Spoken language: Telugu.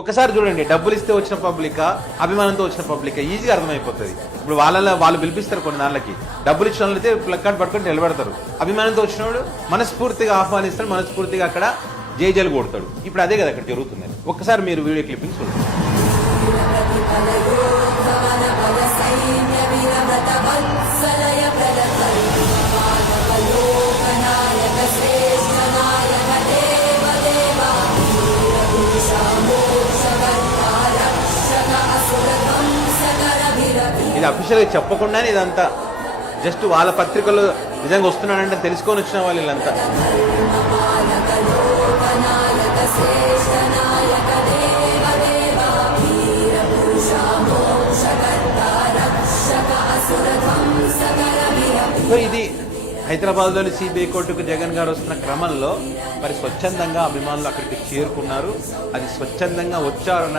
ఒకసారి చూడండి, డబ్బులు ఇస్తే వచ్చిన పబ్లిక్, అభిమానంతో వచ్చిన పబ్లిక్ ఈజీగా అర్థమైపోతుంది. ఇప్పుడు వాళ్ళు పిలిపిస్తారు కొన్ని నాళ్ళకి, డబ్బులు ఇచ్చిన వాళ్ళు అయితే ప్లగ్ కార్డ్ పట్టుకొని నిలబెడతారు. అభిమానంతో వచ్చినవాడు మనస్ఫూర్తిగా ఆహ్వానిస్తాడు, మనస్ఫూర్తిగా అక్కడ జైజలు కొడతాడు. ఇప్పుడు అదే కదా అక్కడ జరుగుతుంది. ఒక్కసారి మీరు వీడియో క్లిప్పింగ్ చూడండి. ఇది అఫీషియల్ గా చెప్పకుండానే ఇదంతా జస్ట్ వాళ్ళ పత్రికల్లో నిజంగా వస్తున్నాడంటే తెలుసుకొని వచ్చిన వాళ్ళు వీళ్ళంతా. ఇది హైదరాబాద్ లోని సిబిఐ కోర్టుకు జగన్ గారు వస్తున్న క్రమంలో మరి స్వచ్ఛందంగా అభిమానులు అక్కడికి చేరుకున్నారు. అది స్వచ్ఛందంగా వచ్చారు